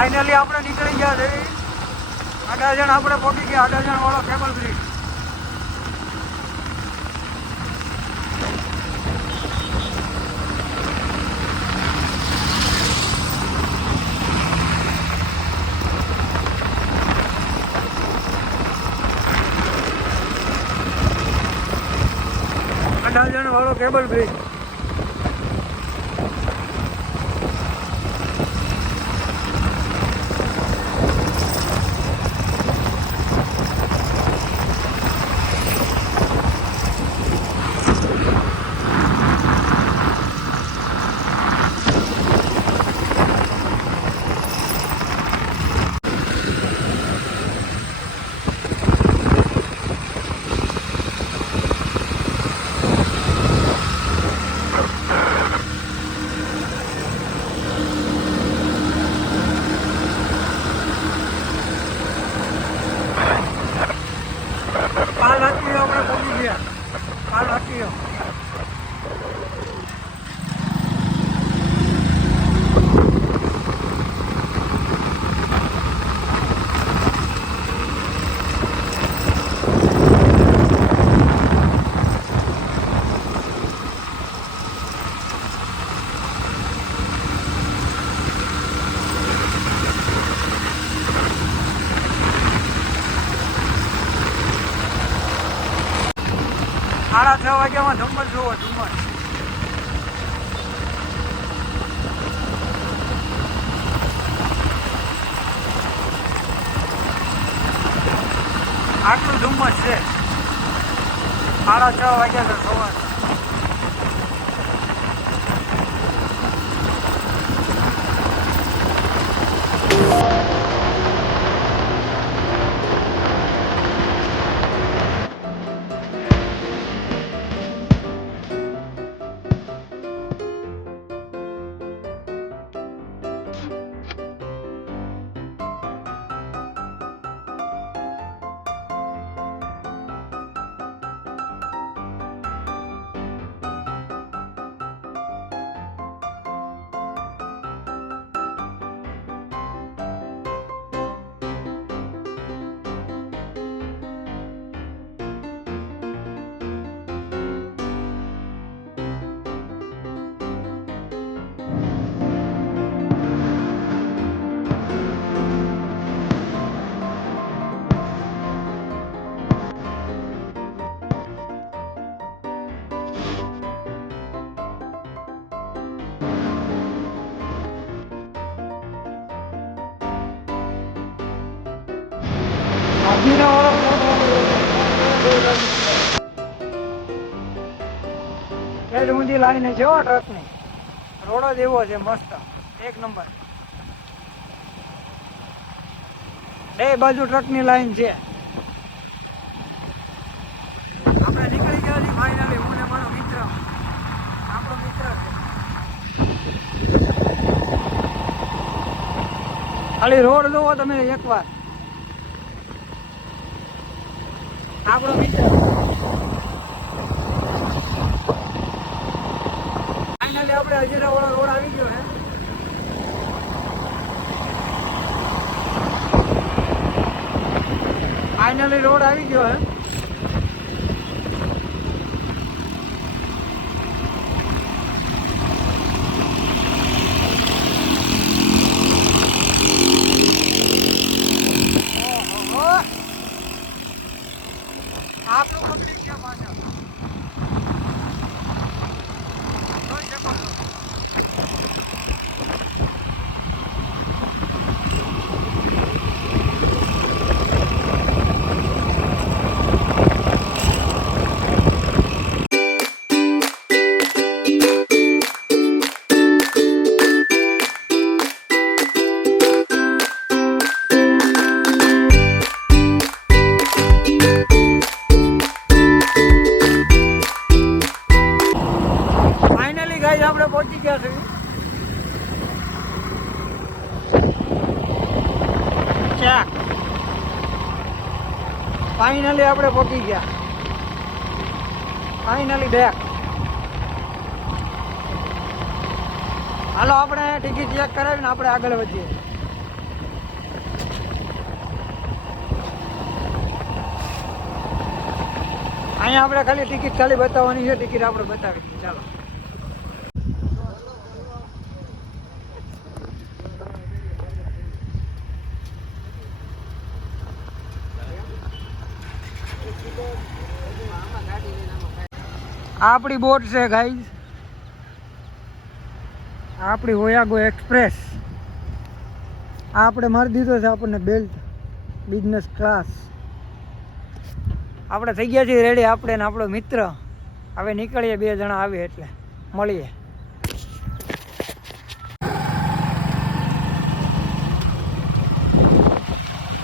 Finally આપણે નીકળી ગયા છે અડાજણ. આપણે પહોંચી ગયા અડાજણ વાળો કેબલ બ્રિજ. અડાજણ વાળો કેબલ બ્રિજ. સાડા 6 વાગ્યામાં ધુમ્મસ જોવો ધુમ્મસ. આટલું ધુમ્મસ છે. 6:30 વાગ્યા છે સવારે. ઊંધી લાઈને છે ટ્રકની. રોડ જ એવો છે મસ્ત એક નંબર. બે બાજુ ટ્રકની લાઈન છે. આપણે નીકળી ગયા છીએ ફાઇનલી. હું ને મારો મિત્ર, આપણો મિત્ર છે. ખાલી રોડ જોવો તમે એકવાર. આપણો મિત્ર ફાઇનલી આપણે હજીરા વાળો રોડ આવી ગયો હે. ફાઇનલી રોડ આવી ગયો હે. આપણું પકડી ગયા પાછા. આપણે પહોંચી ગયા છે ચેક. ફાઇનલી આપણે પહોંચી ગયા. Finally back. હાલો આપણે ટિકિટ ચેક કરાવીને આપણે આગળ વધીએ. અહીંયા આપણે ખાલી ટિકિટ ખાલી બતાવવાની છે. ટિકિટ આપણે બતાવી દઈએ. ચાલો. આપણી બોટ છે ગાઈઝ, આપણી ઓયાગો એક્સપ્રેસ. આપણે મારી દીધો છે આપણને બેલ્ટ, બિઝનેસ ક્લાસ. આપણે થઈ ગયા છીએ રેડી, આપણે ને આપણો મિત્ર. હવે નીકળીએ, 2 જણા આવીએ એટલે મળીએ.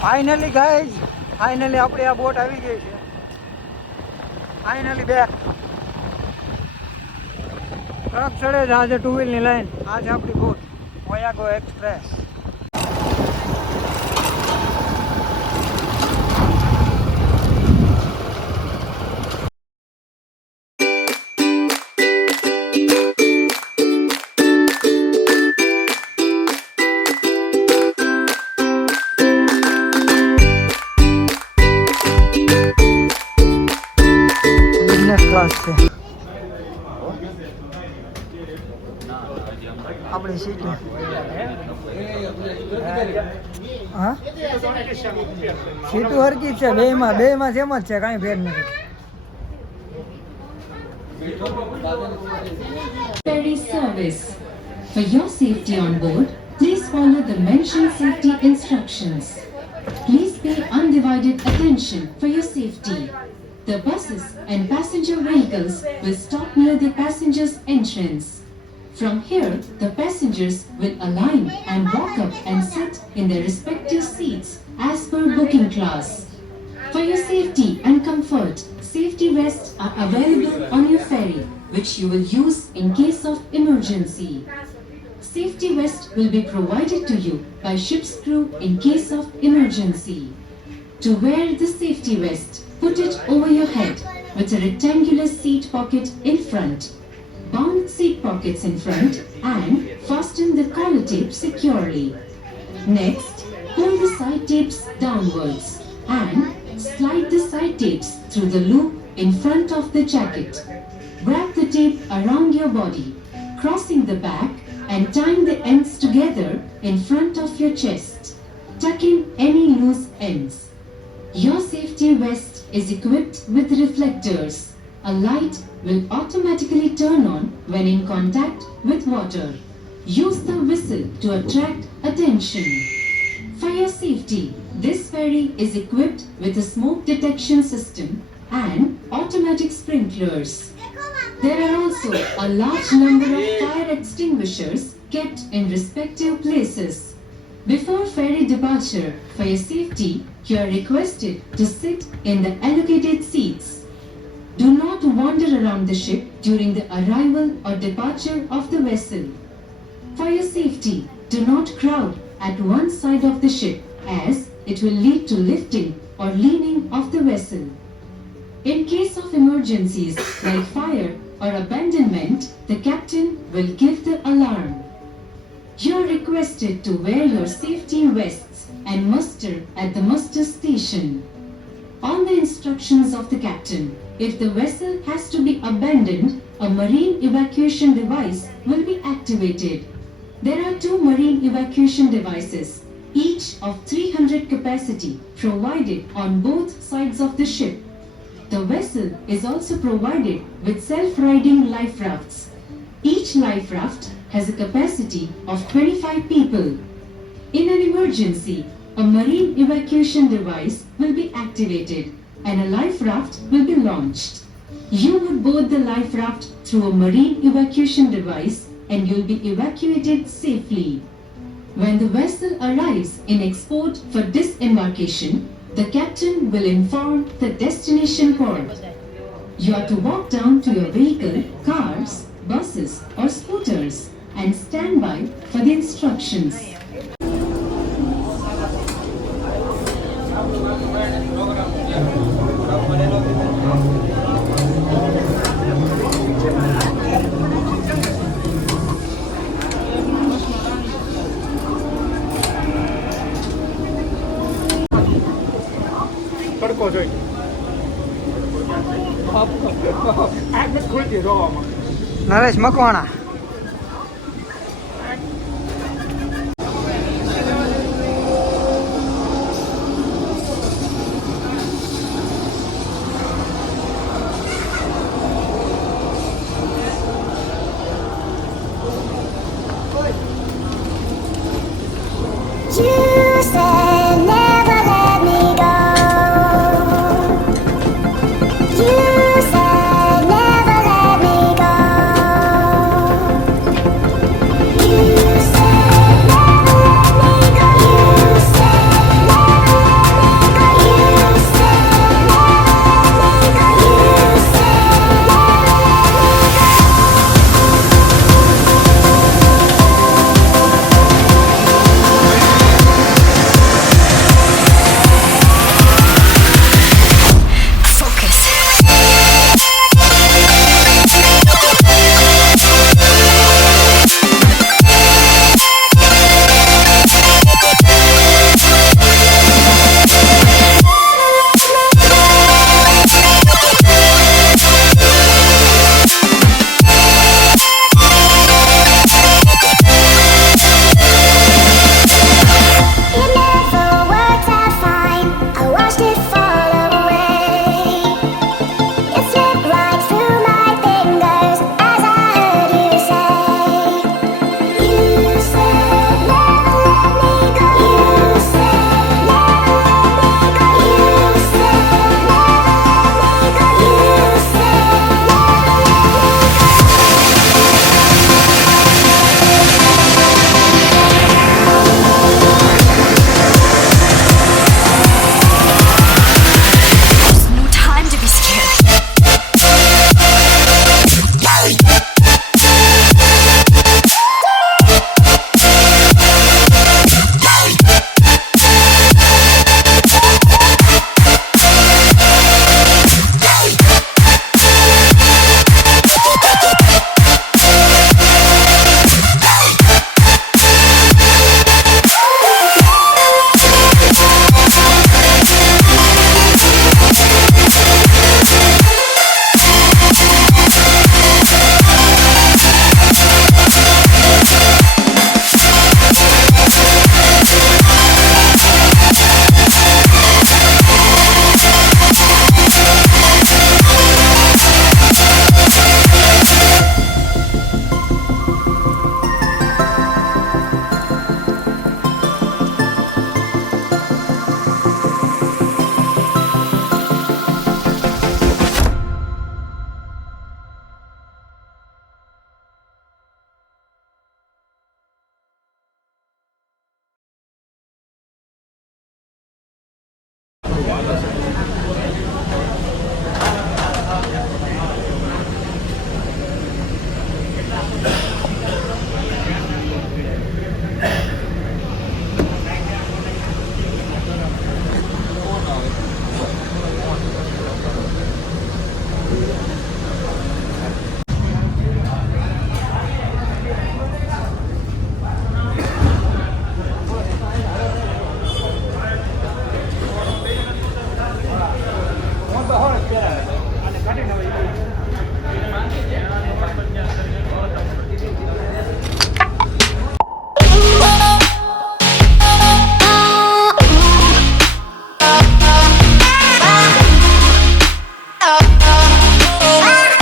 ફાઇનલી ગાઈઝ, ફાઇનલી આપણી આ બોટ આવી ગઈ છે. Finally back. ટ્રક ચડે છે આજે, 2 વ્હીલની લાઈન. આ છે આપણી બોટ ઓયાગો એક્સપ્રેસ. બિઝનેસ ક્લાસ છે આપણી સીટ. હા, સીટું હરકી જ છે બેમાં સેમ જ છે, કાંઈ ફેર નથી. Ferry service. For your safety on board, please follow the mentioned safety instructions. Please pay undivided attention for your safety. The buses and passenger vehicles will stop near the passengers' entrance. From here, the passengers will align and walk up and sit in their respective seats as per booking class. For your safety and comfort, safety vests are available on your ferry, which you will use in case of emergency. Safety vest will be provided to you by ship's crew in case of emergency. To wear the safety vest, put it over your head with a rectangular seat pocket in front. Bound seat pockets in front and fasten the collar tape securely. Next, pull the side tapes downwards and slide the side tapes through the loop in front of the jacket. Wrap the tape around your body, crossing the back and tying the ends together in front of your chest. Tuck in any loose ends. Your safety vest is equipped with reflectors. A light will automatically turn on when in contact with water. Use the whistle to attract attention. For your safety, this ferry is equipped with a smoke detection system and automatic sprinklers. There are also a large number of fire extinguishers kept in respective places. Before ferry departure, for your safety, you are requested to sit in the allocated seats. Do not wander around the ship during the arrival or departure of the vessel. For your safety, do not crowd at one side of the ship as it will lead to lifting or leaning of the vessel. In case of emergencies like fire or abandonment, the captain will give the alarm. You are requested to wear your safety vests and muster at the muster station. On the instructions of the captain, if the vessel has to be abandoned, a marine evacuation device will be activated. There are 2 marine evacuation devices, each of 300 capacity, provided on both sides of the ship. The vessel is also provided with self-riding life rafts. Each life raft has a capacity of 25 people. In an emergency, a marine evacuation device will be activated and a life raft will be launched. You would board the life raft through a marine evacuation device and you'll be evacuated safely. When the vessel arrives in export for disembarkation, the captain will inform the destination port. You are to walk down to your vehicle, cars, buses or scooters and stand by for the instructions. તડકો જોઈ નરેશ મકવાણા